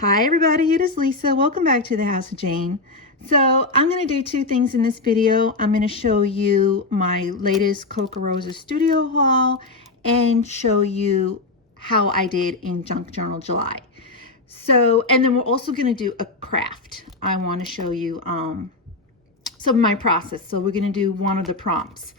Hi everybody, it is Lisa. Welcome back to the House of Jane. So I'm going to do two things in this video. I'm going to show you my latest Kokorosa studio haul and show you how I did in Junk Journal July. And then we're also going to do a craft. I want to show you some of my process. So we're going to do one of the prompts.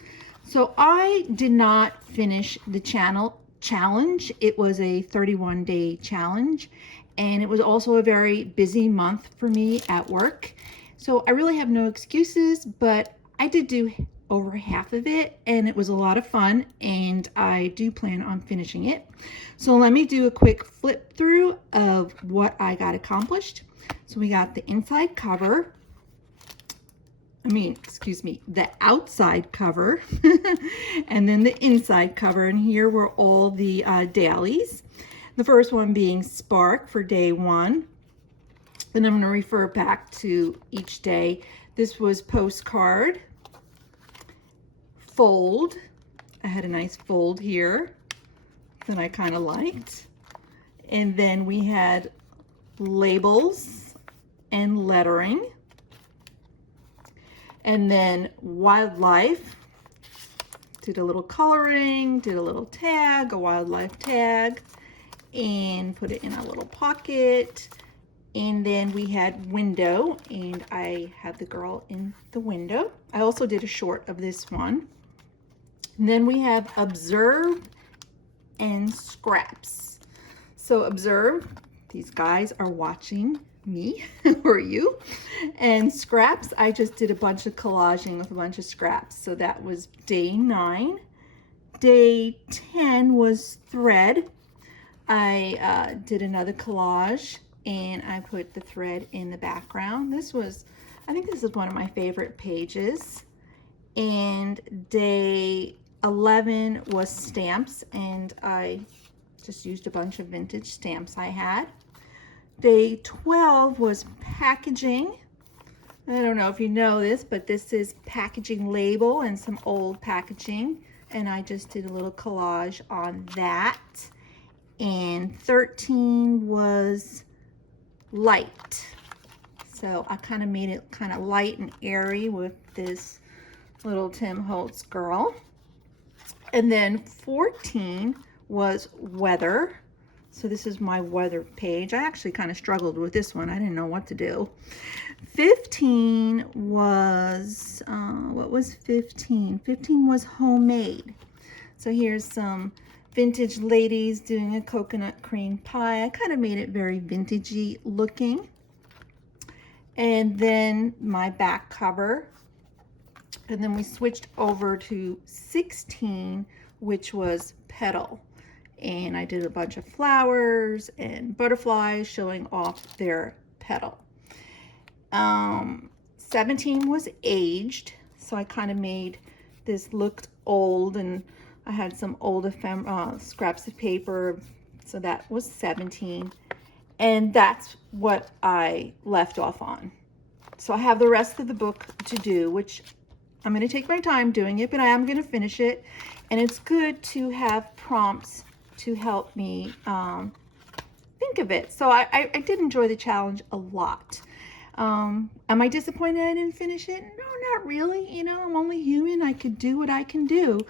So I did not finish the challenge. It was a 31-day challenge. And it was also a very busy month for me at work. So I really have no excuses, but I did do over half of it and it was a lot of fun and I do plan on finishing it. So let me do a quick flip through of what I got accomplished. So we got the inside cover. The outside cover and then the inside cover. And here were all the dailies. The first one being Spark for day 1. Then I'm going to refer back to each day. This was postcard, fold. I had a nice fold here that I kind of liked. And then we had labels and lettering. And then wildlife. Did a little coloring, did a little tag, a wildlife tag, and put it in a little pocket. And then we had window, and I had the girl in the window. I also did a short of this one. And then we have observe and scraps. So observe, these guys are watching me or you. And scraps, I just did a bunch of collaging with a bunch of scraps. So that was day 9. Day 10 was thread. I did another collage and I put the thread in the background. I think this is one of my favorite pages. And day 11 was stamps and I just used a bunch of vintage stamps I had. Day 12 was packaging. I don't know if you know this, but this is packaging label and some old packaging. And I just did a little collage on that. And 13 was light. So I kind of made it kind of light and airy with this little Tim Holtz girl. And then 14 was weather. So this is my weather page. I actually kind of struggled with this one. I didn't know what to do. 15 was, what was 15? 15 was homemade. So here's some vintage ladies doing a coconut cream pie. I kind of made it very vintagey looking. And then my back cover. And then we switched over to 16, which was petal. And I did a bunch of flowers and butterflies showing off their petal. 17 was aged. So I kind of made this looked old and I had some old scraps of paper, so that was 17. And that's what I left off on. So I have the rest of the book to do, which I'm going to take my time doing it, but I am going to finish it. And it's good to have prompts to help me think of it. So I did enjoy the challenge a lot. Am I disappointed I didn't finish it? No, not really. You know, I'm only human. I could do what I can do.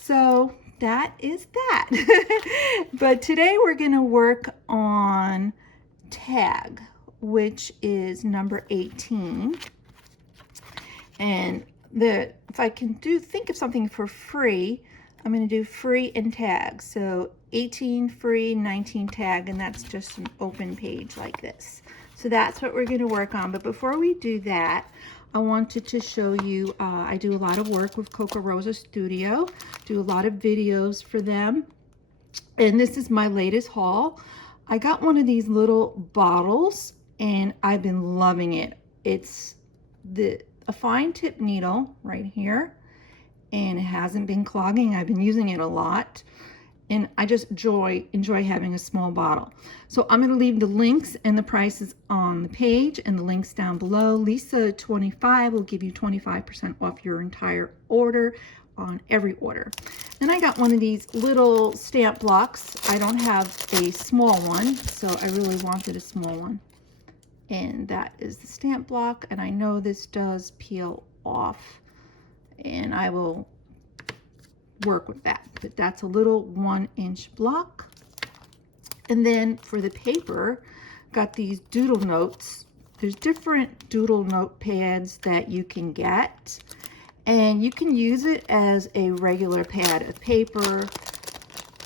So that is that. But today we're going to work on tag, which is number 18. And if I can think of something for free, I'm going to do free and tag. So 18 free, 19 tag, and that's just an open page like this. So that's what we're going to work on. But before we do that, I wanted to show you, I do a lot of work with Kokorosa Studio, do a lot of videos for them. And this is my latest haul. I got one of these little bottles and I've been loving it. It's a fine tip needle right here and it hasn't been clogging. I've been using it a lot. And I just enjoy having a small bottle. So I'm going to leave the links and the prices on the page and the links down below. Lisa 25 will give you 25% off your entire order. on every order. Then I got one of these little stamp blocks. I don't have a small one, so I really wanted a small one. And that is the stamp block, and I know this does peel off, and I will work with that. But that's a little 1-inch block. And then for the paper, got these doodle notes. There's different doodle note pads that you can get, and you can use it as a regular pad of paper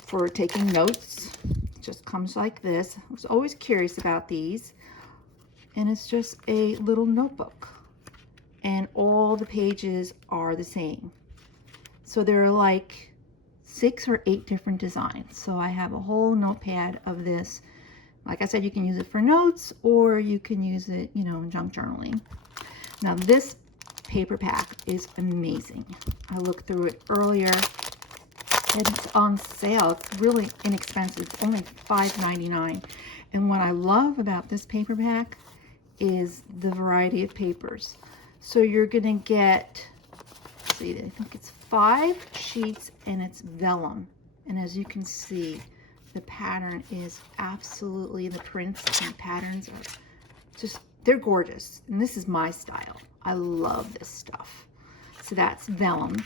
for taking notes. It just comes like this. I was always curious about these, and it's just a little notebook, and all the pages are the same. So there are like 6 or 8 different designs. So I have a whole notepad of this. Like I said, you can use it for notes, or you can use it, you know, in junk journaling. Now this paper pack is amazing. I looked through it earlier, and it's on sale. It's really inexpensive. It's only $5.99. And what I love about this paper pack is the variety of papers. So you're gonna get, let's see, I think it's 5 sheets, and it's vellum. And as you can see, the pattern is absolutely, the prints and patterns are just, they're gorgeous. And this is my style. I love this stuff. So that's vellum.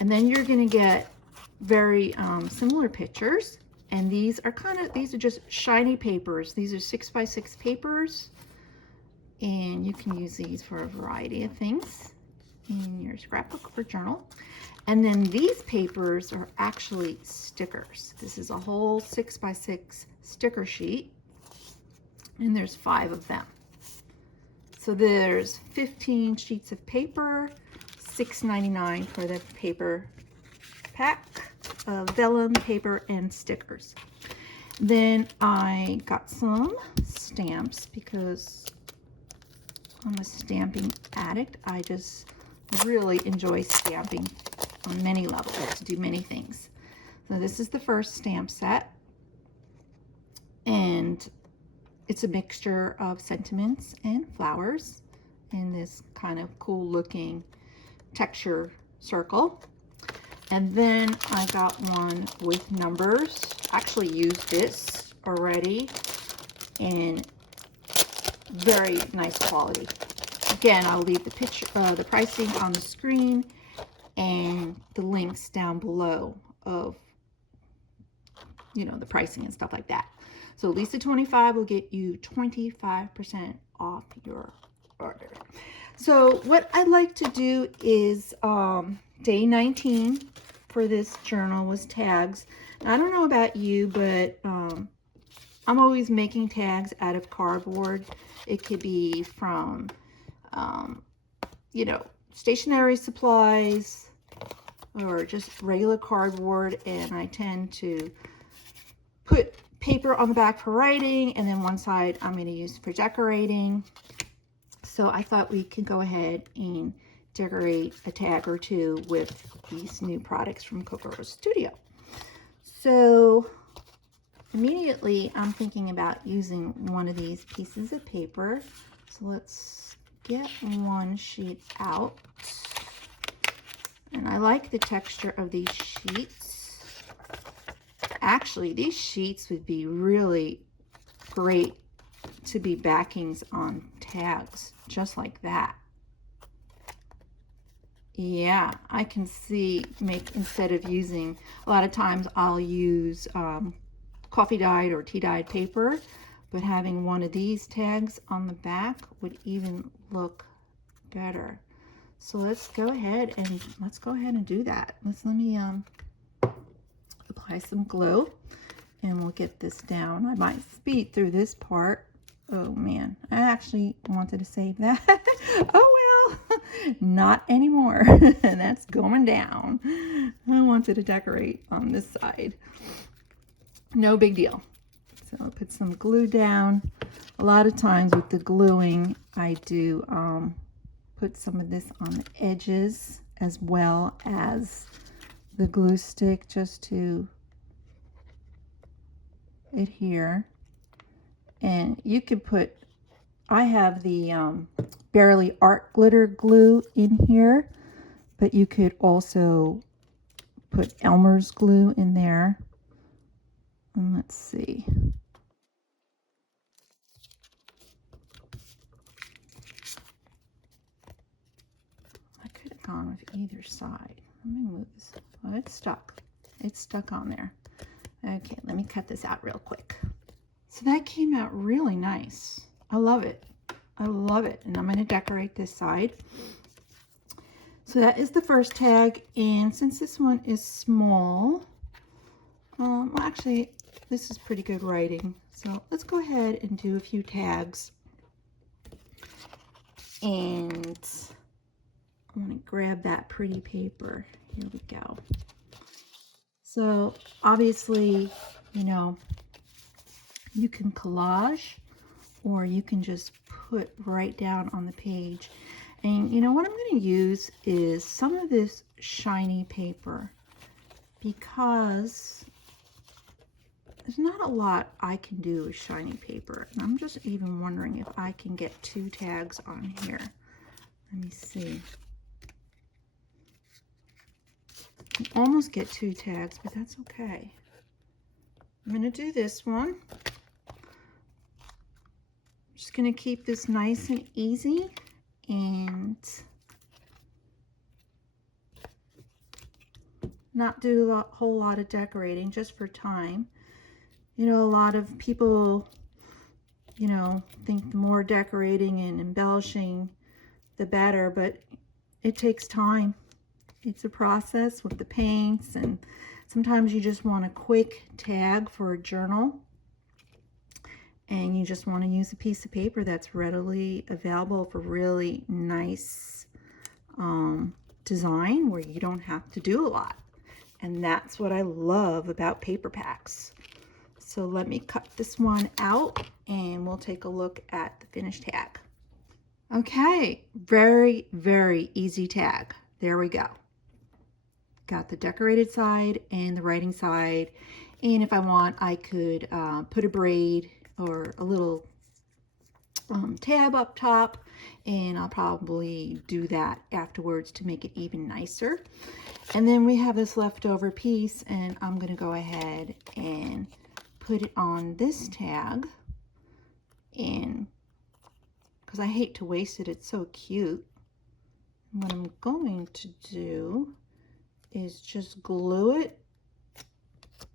And then you're gonna get very similar pictures. And these are these are just shiny papers. These are 6x6 papers. And you can use these for a variety of things in your scrapbook or journal. And then these papers are actually stickers. This is a whole 6x6 sticker sheet, and there's 5 of them. So there's 15 sheets of paper, $6.99 for the paper pack of vellum, paper, and stickers. Then I got some stamps because I'm a stamping addict. I just really enjoy stamping on many levels, to do many things. So this is the first stamp set, and it's a mixture of sentiments and flowers in this kind of cool looking texture circle. And then I got one with numbers. I actually used this already, and very nice quality. Again, I'll leave the picture, the pricing on the screen, and the links down below of, you know, the pricing and stuff like that. So Lisa 25 will get you 25% off your order. So what I'd like to do is day 19 for this journal was tags. Now, I don't know about you, but I'm always making tags out of cardboard. It could be from you know, stationery supplies or just regular cardboard, and I tend to put paper on the back for writing, and then one side I'm going to use for decorating. So I thought we could go ahead and decorate a tag or two with these new products from Kokorosa Studio. So immediately I'm thinking about using one of these pieces of paper. So let's get one sheet out. And I like the texture of these sheets. Actually, these sheets would be really great to be backings on tags, just like that. Yeah, I can see, instead of using, a lot of times I'll use coffee dyed or tea dyed paper, but having one of these tags on the back would even look better. So let's go ahead and do that. Let me apply some glue, and we'll get this down. I might speed through this part. Oh man, I actually wanted to save that. Oh well, not anymore. That's going down. I wanted to decorate on this side. No big deal. So I'll put some glue down. A lot of times with the gluing, I do put some of this on the edges as well as the glue stick, just to adhere. And you could put, I have the Barely Art glitter glue in here, but you could also put Elmer's glue in there. And let's see. I could have gone with either side. Let me move this. Oh, it's stuck. It's stuck on there. Okay, let me cut this out real quick. So that came out really nice. I love it. I love it. And I'm going to decorate this side. So that is the first tag. And since this one is small, well, actually, this is pretty good writing. So let's go ahead and do a few tags. And I want to grab that pretty paper. Here we go. So obviously, you know, you can collage or you can just put right down on the page. And you know what I'm going to use is some of this shiny paper, because there's not a lot I can do with shiny paper. And I'm just even wondering if I can get 2 tags on here. Let me see. I can almost get 2 tags, but that's okay. I'm going to do this one. I'm just going to keep this nice and easy and not do a whole lot of decorating just for time. You know, a lot of people, you know, think the more decorating and embellishing, the better, but it takes time. It's a process with the paints, and sometimes you just want a quick tag for a journal, and you just want to use a piece of paper that's readily available for really nice design where you don't have to do a lot. And that's what I love about paper packs. So let me cut this one out and we'll take a look at the finished tag. Okay, very, very easy tag. There we go. Got the decorated side and the writing side. And if I want, I could put a braid or a little tab up top, and I'll probably do that afterwards to make it even nicer. And then we have this leftover piece, and I'm going to go ahead and put it on this tag, and because I hate to waste it, it's so cute. What I'm going to do is just glue it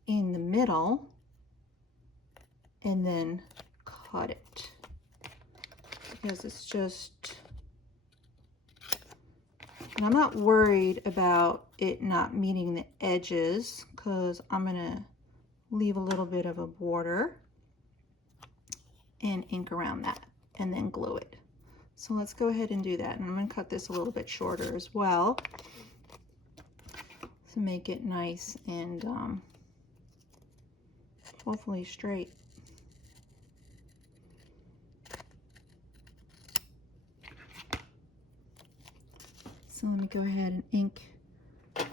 in the middle and then cut it, because it's just, and I'm not worried about it not meeting the edges, because I'm gonna leave a little bit of a border and ink around that and then glue it. So let's go ahead and do that. And I'm going to cut this a little bit shorter as well to make it nice and hopefully straight. So let me go ahead and ink the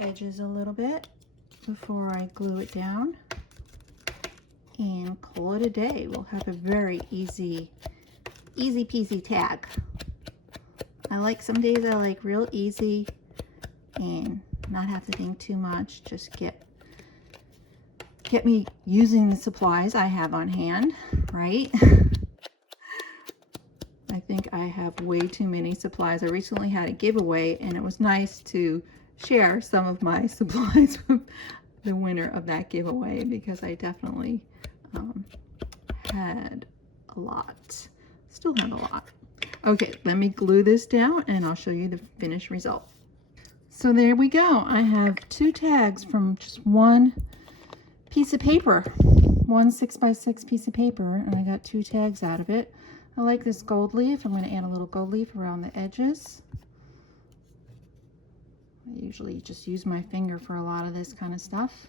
edges a little bit before I glue it down and call it a day. We'll have a very easy peasy tag. I like, some days I like real easy and not have to think too much, just get me using the supplies I have on hand, right? I think I have way too many supplies. I recently had a giveaway, and it was nice to share some of my supplies with the winner of that giveaway, because I definitely had a lot. Still have a lot. Okay, let me glue this down and I'll show you the finished result. So there we go. I have 2 tags from just one piece of paper, one 6x6 piece of paper, and I got 2 tags out of it. I like this gold leaf. I'm going to add a little gold leaf around the edges. I usually just use my finger for a lot of this kind of stuff.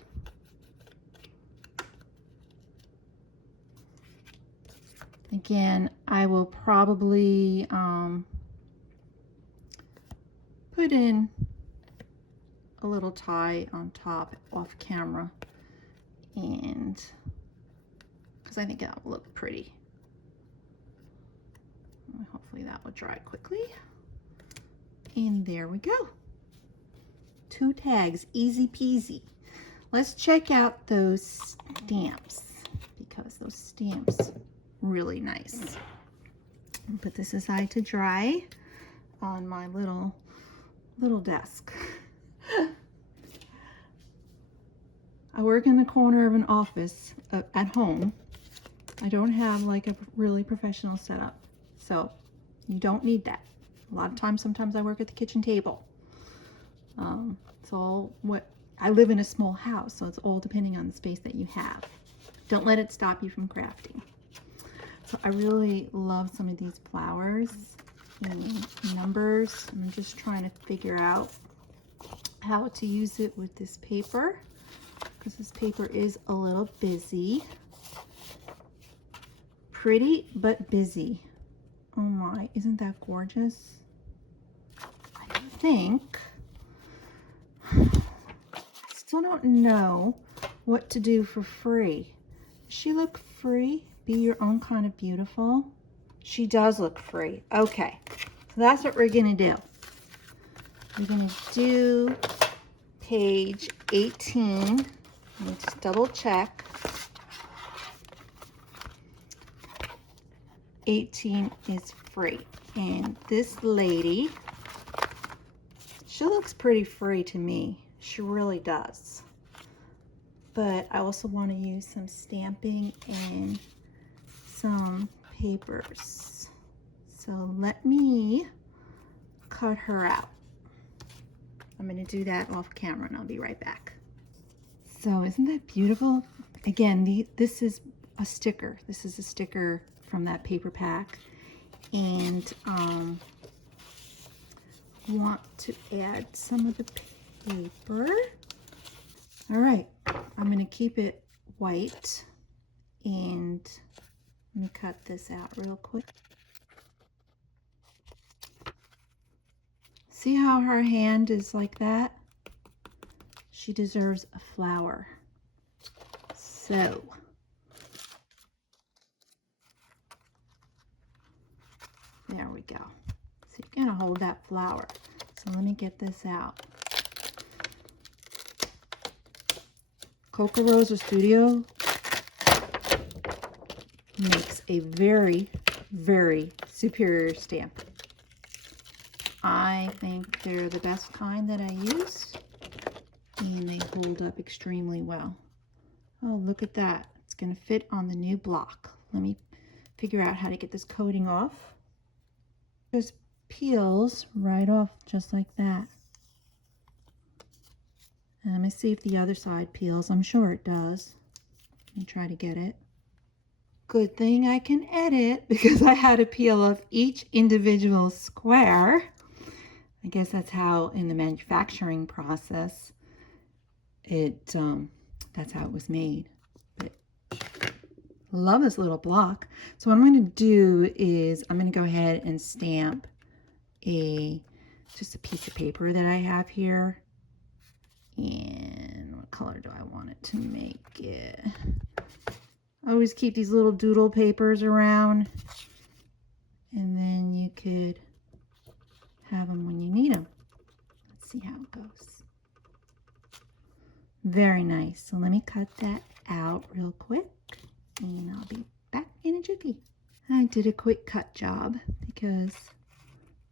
Again, I will probably put in a little tie on top off camera, and because I think that will look pretty. Hopefully that will dry quickly. And there we go. 2 tags, easy peasy. Let's check out those stamps because those stamps really nice. I'll put this aside to dry on my little desk. I work in the corner of an office at home. I don't have like a really professional setup, so you don't need that. A lot of times, sometimes I work at the kitchen table. It's all what I live in a small house, so it's all depending on the space that you have. Don't let it stop you from crafting. So I really love some of these flowers and numbers. I'm just trying to figure out how to use it with this paper because this paper is a little busy. Pretty but busy. Oh my, isn't that gorgeous? I think I still don't know what to do for free. Does she look free? Be your own kind of beautiful. She does look free. Okay, so that's what we're gonna do. We're gonna do page 18. Let me just double check. 18 is free. And this lady, she looks pretty free to me. She really does. But I also want to use some stamping and some papers. So let me cut her out. I'm going to do that off camera and I'll be right back. So isn't that beautiful? Again, this is a sticker. This is a sticker from that paper pack. And want to add some of the paper. All right, I'm going to keep it white and let me cut this out real quick. See how her hand is like that? She deserves a flower. So there we go. So you're gonna hold that flower. So let me get this out. Kokorosa Studio makes a very, very superior stamp. I think they're the best kind that I use, and they hold up extremely well. Oh, look at that. It's going to fit on the new block. Let me figure out how to get this coating off. Just peels right off just like that. And let me see if the other side peels. I'm sure it does. Let me try to get it. Good thing I can edit because I had to peel off each individual square. I guess that's how in the manufacturing process that's how it was made. But love this little block. So what I'm going to do is I'm going to go ahead and stamp just a piece of paper that I have here. And what color do I want it to make it? I always keep these little doodle papers around, and then you could have them when you need them. Let's see how it goes. Very nice. So let me cut that out real quick, and I'll be back in a jiffy. I did a quick cut job because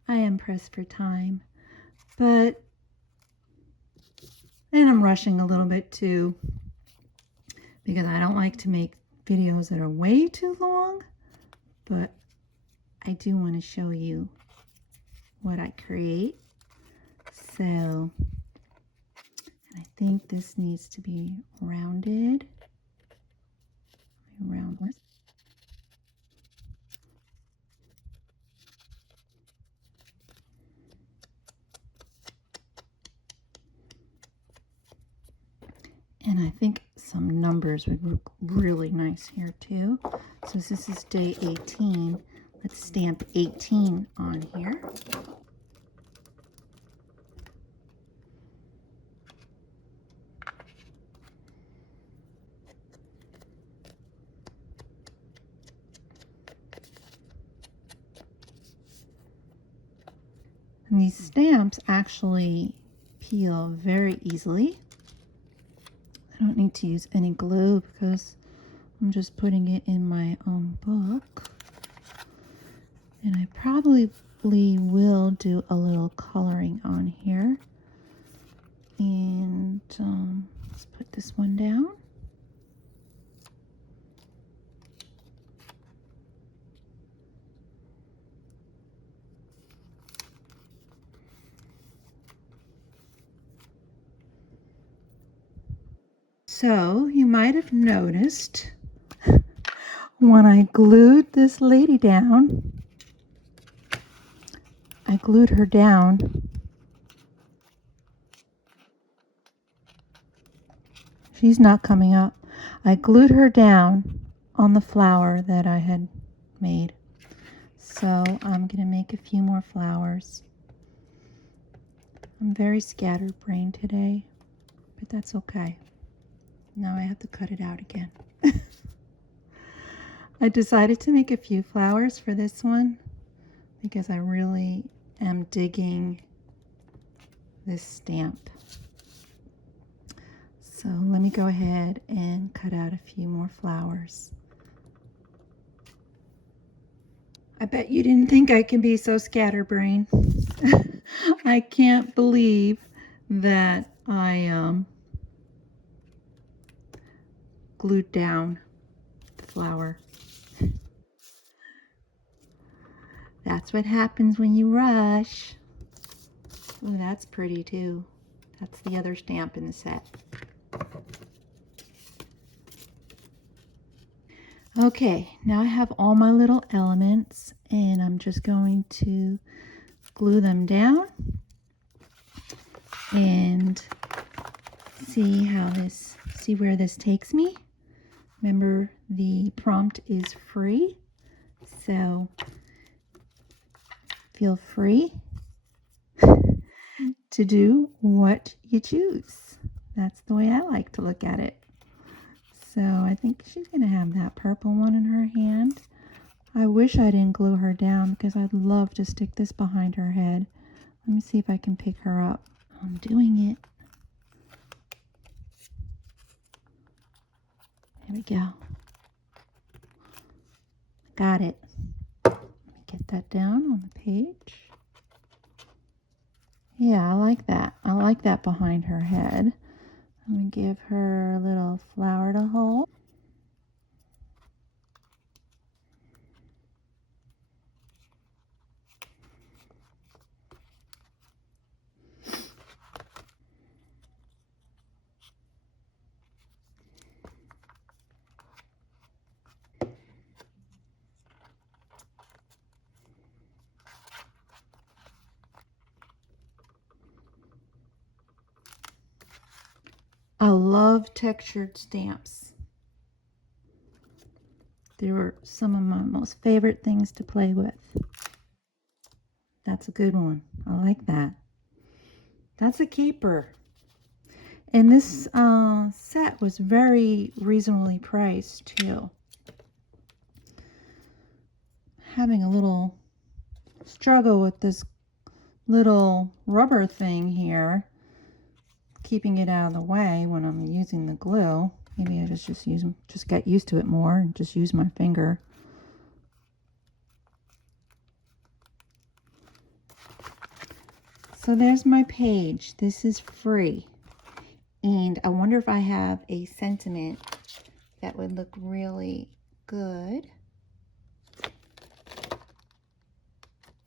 I am pressed for time, and I'm rushing a little bit too because I don't like to make videos that are way too long, but I do want to show you what I create. So I think this needs to be rounded. Round this. And I think some numbers would look really nice here too. So this is day 18. Let's stamp 18 on here. And these stamps actually peel very easily. I don't need to use any glue because I'm just putting it in my own book. And I probably will do a little coloring on here. And let's put this one down. So you might have noticed when I glued this lady down, I glued her down. She's not coming up. I glued her down on the flower that I had made. So I'm going to make a few more flowers. I'm very scatterbrained today, but that's okay. Now I have to cut it out again. I decided to make a few flowers for this one because I really am digging this stamp. So let me go ahead and cut out a few more flowers. I bet you didn't think I can be so scatterbrained. I can't believe that I glued down the flower. That's what happens when you rush. Oh, that's pretty too. That's the other stamp in the set. Okay, now I have all my little elements and I'm just going to glue them down and see where this takes me. Remember, the prompt is free, so feel free to do what you choose. That's the way I like to look at it. So I think she's going to have that purple one in her hand. I wish I didn't glue her down because I'd love to stick this behind her head. Let me see if I can pick her up. I'm doing it. There we go. Got it. Let me get that down on the page. Yeah, I like that. I like that behind her head. I'm going to give her a little flower to hold. I love textured stamps. They were some of my most favorite things to play with. That's a good one. I like that. That's a keeper. And this set was very reasonably priced too. Having a little struggle with this little rubber thing here, keeping it out of the way when I'm using the glue. Maybe I just get used to it more and just use my finger. So there's my page. This is free. And I wonder if I have a sentiment that would look really good.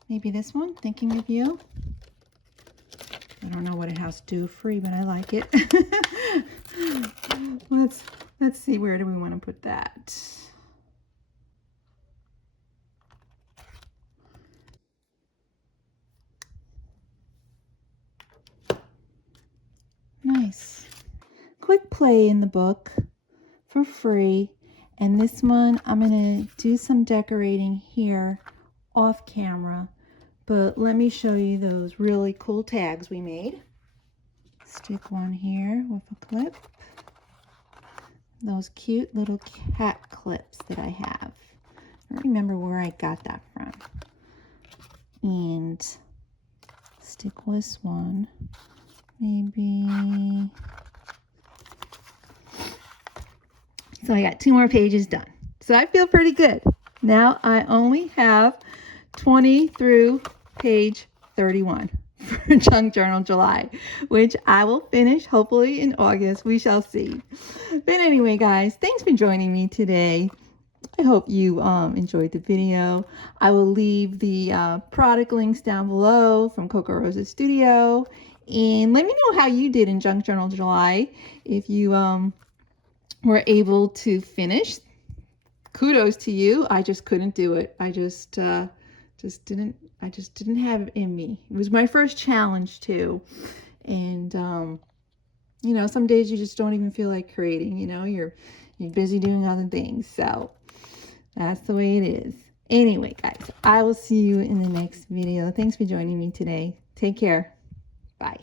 Maybe this one, Thinking of You. I don't know what it has to do free, but I like it. Let's see, where do we want to put that? Nice. Quick play in the book for free. And this one, I'm going to do some decorating here off camera. But let me show you those really cool tags we made. Stick one here with a clip. Those cute little cat clips that I have. I don't remember where I got that from. And stick this one maybe. So I got 2 more pages done. So I feel pretty good. Now I only have 20 through page 31 for Junk Journal July, which I will finish hopefully in August. We shall see. But anyway, guys, thanks for joining me today. I hope you enjoyed the video. I will leave the product links down below from Kokorosa Studio. And let me know how you did in Junk Journal July. If you were able to finish, kudos to you. I just couldn't do it. I just didn't have it in me. It was my first challenge too. And you know, some days you just don't even feel like creating, you know, you're busy doing other things. So that's the way it is. Anyway, guys, I will see you in the next video. Thanks for joining me today. Take care. Bye.